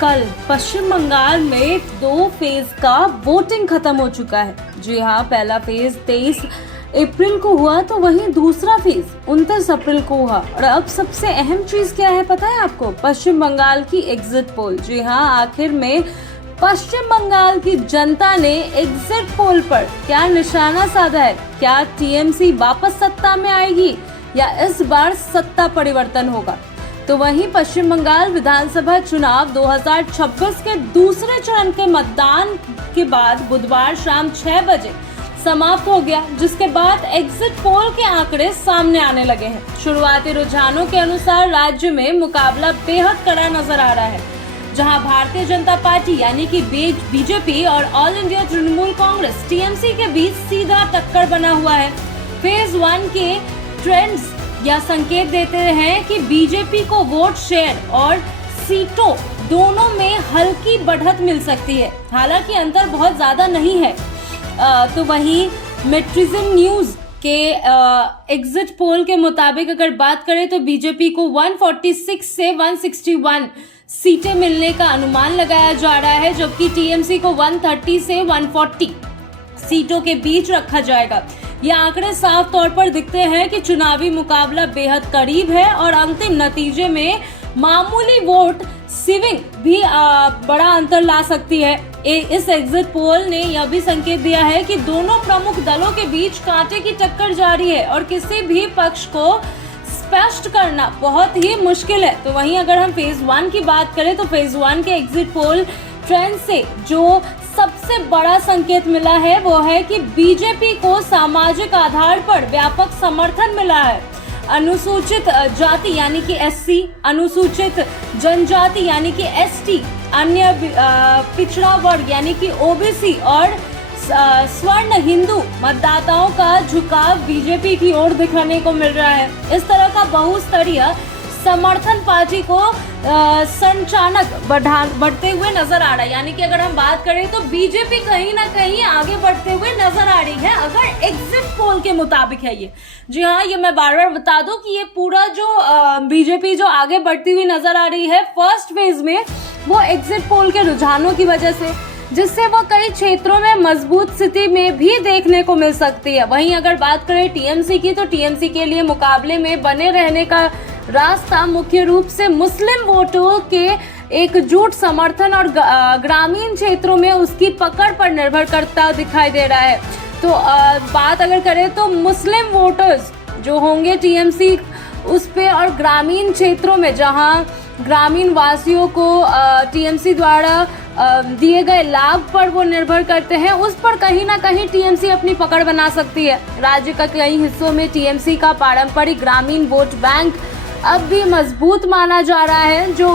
कल पश्चिम बंगाल में 2 फेज का वोटिंग खत्म हो चुका है। जी हाँ, पहला फेज 23 अप्रैल को हुआ तो वहीं दूसरा फेज 29 अप्रैल को हुआ। और अब सबसे अहम चीज क्या है पता है आपको? पश्चिम बंगाल की एग्जिट पोल। जी हाँ, आखिर में पश्चिम बंगाल की जनता ने एग्जिट पोल पर क्या निशाना साधा है? क्या टीएमसी वापस सत्ता में आएगी या इस बार सत्ता परिवर्तन होगा? तो वहीं पश्चिम बंगाल विधानसभा चुनाव 2026 के दूसरे चरण के मतदान के बाद बुधवार शाम 6 बजे समाप्त हो गया, जिसके बाद एग्जिट पोल के आंकड़े सामने आने लगे हैं। शुरुआती रुझानों के अनुसार राज्य में मुकाबला बेहद कड़ा नजर आ रहा है, जहां भारतीय जनता पार्टी यानी कि बीजेपी और all India Trinamool Congress TMC के बीच सीधा टक्कर बना हुआ है। फेज 1 के ट्रेंड्स या संकेत देते हैं कि बीजेपी को वोट शेयर और सीटों दोनों में हल्की बढ़त मिल सकती है, हालांकि अंतर बहुत ज्यादा नहीं है। तो वहीं मेट्रिजन न्यूज के एग्जिट पोल के मुताबिक अगर बात करें तो बीजेपी को 146 से 161 सीटें मिलने का अनुमान लगाया जा रहा है, जबकि टीएमसी को 130 से 140 सीटों के बीच रखा जाएगा। ये आंकड़े साफ तौर पर दिखते हैं कि चुनावी मुकाबला बेहद करीब है और अंतिम नतीजे में मामूली वोट स्विंग भी बड़ा अंतर ला सकती है। इस एग्जिट पोल ने यह भी संकेत दिया है कि दोनों प्रमुख दलों के बीच कांटे की टक्कर जारी है और किसी भी पक्ष को स्पष्ट करना बहुत ही मुश्किल है। तो वहीं अगर हम फेज 1 की बात करें तो फेज 1 के एग्जिट पोल ट्रेंड से जो सबसे बड़ा संकेत मिला है वो है कि बीजेपी को सामाजिक आधार पर व्यापक समर्थन मिला है। अनुसूचित जाति यानी कि एससी, अनुसूचित जनजाति यानी कि एसटी, अन्य पिछड़ा वर्ग यानी कि ओबीसी और स्वर्ण हिंदू मतदाताओं का झुकाव बीजेपी की ओर दिखने को मिल रहा है। इस तरह का बहुस्तरीय समर्थन पार्टी को संचालक बढ़ते हुए नजर आ रहा है, यानी कि अगर हम बात करें तो बीजेपी कहीं ना कहीं आगे बढ़ते हुए नजर आ रही है, अगर एग्जिट पोल के मुताबिक है ये। जी हाँ, ये मैं बार बार बता दूं कि ये पूरा जो बीजेपी जो आगे बढ़ती हुई नजर आ रही है फर्स्ट फेज में, वो एग्जिट पोल के रुझानों की वजह से, जिससे वो कई क्षेत्रों में मजबूत स्थिति में भी देखने को मिल सकती है। वहीं अगर बात करें टीएमसी की, तो टीएमसी के लिए मुकाबले में बने रहने का रास्ता मुख्य रूप से मुस्लिम वोटों के एकजुट समर्थन और ग्रामीण क्षेत्रों में उसकी पकड़ पर निर्भर करता दिखाई दे रहा है। तो बात अगर करें तो मुस्लिम वोटर्स जो होंगे टीएमसी उस पे और ग्रामीण क्षेत्रों में जहां ग्रामीण वासियों को टीएमसी द्वारा दिए गए लाभ पर वो निर्भर करते हैं, उस पर कहीं ना कहीं टीएमसी अपनी पकड़ बना सकती है। राज्य का कई हिस्सों में टीएमसी का पारंपरिक ग्रामीण वोट बैंक अब भी मजबूत माना जा रहा है, जो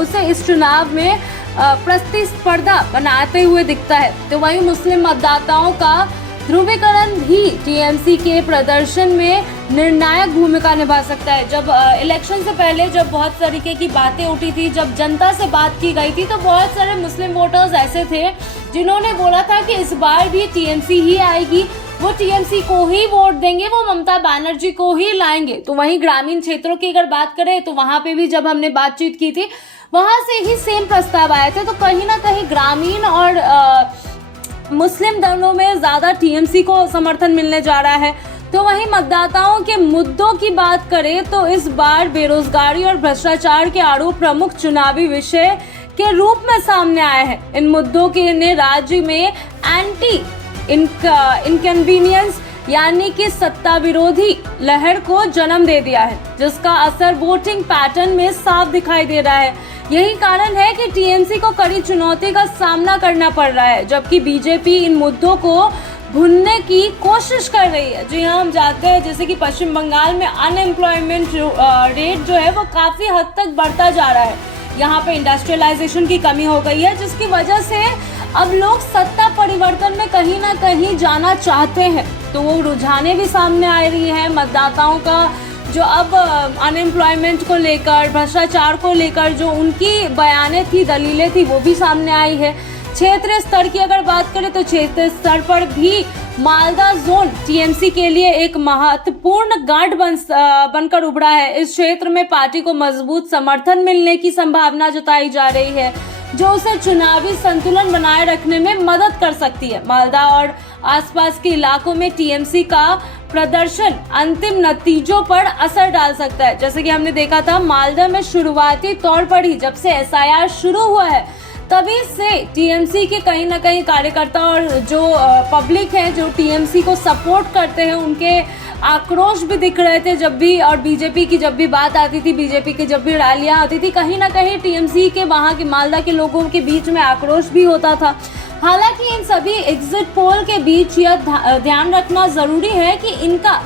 उसे इस चुनाव में प्रतिस्पर्धा बनाते हुए दिखता है। तो वहीं मुस्लिम मतदाताओं का ध्रुवीकरण भी टीएमसी के प्रदर्शन में निर्णायक भूमिका निभा सकता है। जब इलेक्शन से पहले जब बहुत तरीके की बातें उठी थी, जब जनता से बात की गई थी, तो बहुत सारे मुस्लिम वोटर्स ऐसे थे जिन्होंने बोला था कि इस बार भी टीएमसी ही आएगी, वो टीएमसी को ही वोट देंगे, वो ममता बनर्जी को ही लाएंगे। तो वहीं ग्रामीण क्षेत्रों की अगर बात करें तो वहां पे भी जब हमने बातचीत की थी, वहां से ही सेम प्रस्ताव आए थे। तो कहीं ना कहीं ग्रामीण और मुस्लिम दलों में ज्यादा टीएमसी को समर्थन मिलने जा रहा है। तो वहीं मतदाताओं के मुद्दों की बात करें तो इस बार बेरोजगारी और भ्रष्टाचार के आरोप प्रमुख चुनावी विषय के रूप में सामने आए हैं। इन मुद्दों के ने राज्य में एंटी इनकन्वीनियंस यानी कि सत्ता विरोधी लहर को जन्म दे दिया है, जिसका असर वोटिंग पैटर्न में साफ दिखाई दे रहा है। यही कारण है कि टीएमसी को कड़ी चुनौती का सामना करना पड़ रहा है, जबकि बीजेपी इन मुद्दों को भूनने की कोशिश कर रही है। जी हाँ, हम जानते हैं जैसे कि पश्चिम बंगाल में अनएम्प्लॉयमेंट रेट जो है वो काफी हद तक बढ़ता जा रहा है। यहाँ पे इंडस्ट्रियलाइजेशन की कमी हो गई है, जिसकी वजह से अब लोग सत्ता परिवर्तन में कहीं ना कहीं जाना चाहते हैं। तो वो रुझाने भी सामने आ रही है। मतदाताओं का जो अब अनएम्प्लॉयमेंट को लेकर, भ्रष्टाचार को लेकर जो उनकी बयानें थी, दलीलें थी, वो भी सामने आई है, क्षेत्रीय स्तर की अगर बात करें तो क्षेत्रीय स्तर पर भी मालदा जोन टीएमसी के लिए एक महत्वपूर्ण गांठ बनकर उभरा है। इस क्षेत्र में पार्टी को मजबूत समर्थन मिलने की संभावना जताई जा रही है, जो उसे चुनावी संतुलन बनाए रखने में मदद कर सकती है। मालदा और आसपास के इलाकों में टीएमसी का प्रदर्शन अंतिम नतीजों पर असर डाल सकता है। जैसे कि हमने देखा था मालदा में शुरुआती तौर पर ही जब से एसआईआर शुरू हुआ है तभी से टीएमसी के कहीं ना कहीं कार्यकर्ता और जो पब्लिक है जो टीएमसी को सपोर्ट करते हैं उनके आक्रोश भी दिख रहे थे जब भी, और बीजेपी की जब भी बात आती थी, बीजेपी की जब भी रैलियां आती थी, कहीं ना कहीं टीएमसी के वहां के मालदा के लोगों के बीच में आक्रोश भी होता था। हालांकि इन सभी एग्जिट पोल के बीच यह ध्यान रखना जरूरी है कि इनका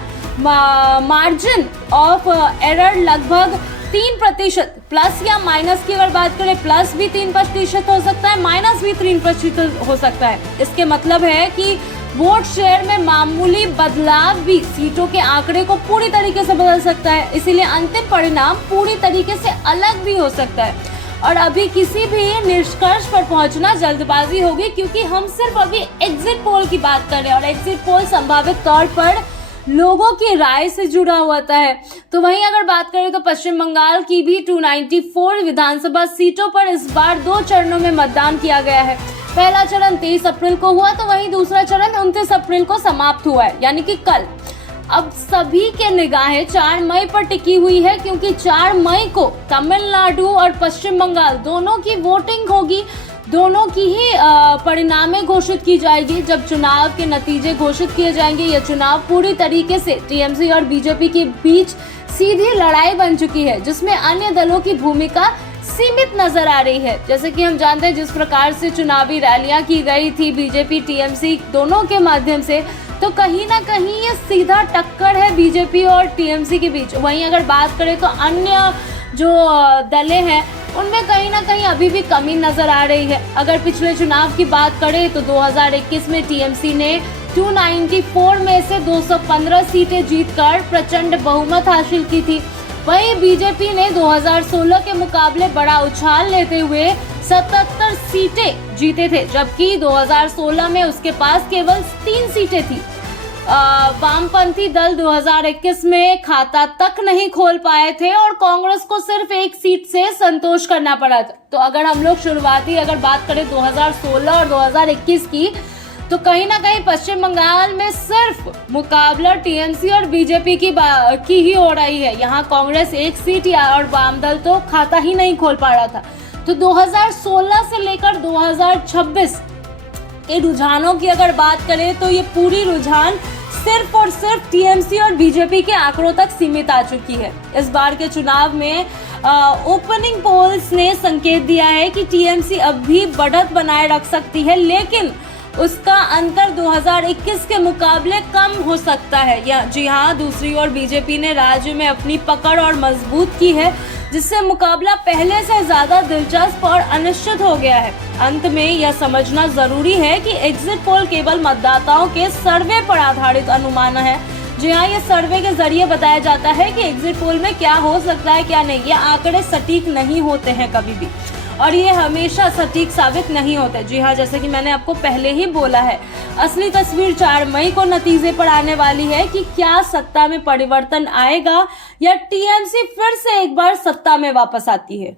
मार्जिन ऑफ एरर लगभग 3% प्लस या माइनस की अगर बात करें, प्लस भी 3% हो सकता है, माइनस भी 3% हो सकता है। इसके मतलब है कि वोट शेयर में मामूली बदलाव भी सीटों के आंकड़े को पूरी तरीके से बदल सकता है, इसीलिए अंतिम परिणाम पूरी तरीके से अलग भी हो सकता है। और अभी किसी भी निष्कर्ष पर पहुंचना जल्दबाजी होगी, क्योंकि हम सिर्फ अभी एग्जिट पोल की बात कर रहे हैं और एग्जिट पोल संभावित तौर पर लोगों की राय से जुड़ा होता है। तो वहीं अगर बात करें तो पश्चिम बंगाल की भी 294 विधानसभा सीटों पर इस बार 2 चरणों में मतदान किया गया है। पहला चरण 23 अप्रैल को हुआ तो वहीं दूसरा चरण 29 अप्रैल को समाप्त हुआ है, यानी कि कल। अब सभी के निगाहें 4 मई पर टिकी हुई है, क्योंकि 4 मई को तमिलनाडु और पश्चिम बंगाल दोनों की वोटिंग होगी, दोनों की ही परिणामें घोषित की जाएगी। जब चुनाव के नतीजे घोषित किए जाएंगे, यह चुनाव पूरी तरीके से टीएमसी और बीजेपी के बीच सीधी लड़ाई बन चुकी है, जिसमें अन्य दलों की भूमिका सीमित नजर आ रही है। जैसे कि हम जानते हैं जिस प्रकार से चुनावी रैलियां की गई थी बीजेपी टीएमसी दोनों के माध्यम से, तो कहीं ना कहीं ये सीधा टक्कर है बीजेपी और टीएमसी के बीच। वहीं अगर बात करें तो अन्य जो दलें हैं उनमें कहीं ना कहीं अभी भी कमी नजर आ रही है। अगर पिछले चुनाव की बात करें तो 2021 में टीएमसी ने 294 में से 215 सीटें जीतकर प्रचंड बहुमत हासिल की थी। वहीं बीजेपी ने 2016 के मुकाबले बड़ा उछाल लेते हुए 77 सीटें जीते थे, जबकि 2016 में उसके पास केवल 3 सीटें थी। वामपंथी दल 2021 में खाता तक नहीं खोल पाए थे और कांग्रेस को सिर्फ 1 सीट से संतोष करना पड़ा था। तो अगर हम लोग शुरुआती अगर बात करें 2016 और 2021 की, तो कहीं ना कहीं पश्चिम बंगाल में सिर्फ मुकाबला टीएमसी और बीजेपी की ही हो रही है। यहाँ कांग्रेस 1 सीट और वाम दल तो खाता ही नहीं खोल पा रहा था। तो 2016 से लेकर 2026 के रुझानों की अगर बात करें तो ये पूरी रुझान सिर्फ और सिर्फ टीएमसी और बीजेपी के आंकड़ों तक सीमित आ चुकी है। इस बार के चुनाव में ओपनिंग पोल्स ने संकेत दिया है कि टीएमसी अब भी बढ़त बनाए रख सकती है, लेकिन उसका अंतर 2021 के मुकाबले कम हो सकता है। या जी हाँ, दूसरी ओर बीजेपी ने राज्य में अपनी पकड़ और मजबूत की है, जिससे मुकाबला पहले से ज्यादा दिलचस्प और अनिश्चित हो गया है। अंत में यह समझना जरूरी है कि एग्जिट पोल केवल मतदाताओं के सर्वे पर आधारित अनुमान है। जी हाँ, ये सर्वे के जरिए बताया जाता है कि एग्जिट पोल में क्या हो सकता है क्या नहीं। ये आंकड़े सटीक नहीं होते हैं कभी भी, और ये हमेशा सटीक साबित नहीं होते। जी हाँ, जैसे कि मैंने आपको पहले ही बोला है, असली तस्वीर 4 मई को नतीजे पर आने वाली है कि क्या सत्ता में परिवर्तन आएगा या टीएमसी फिर से एक बार सत्ता में वापस आती है।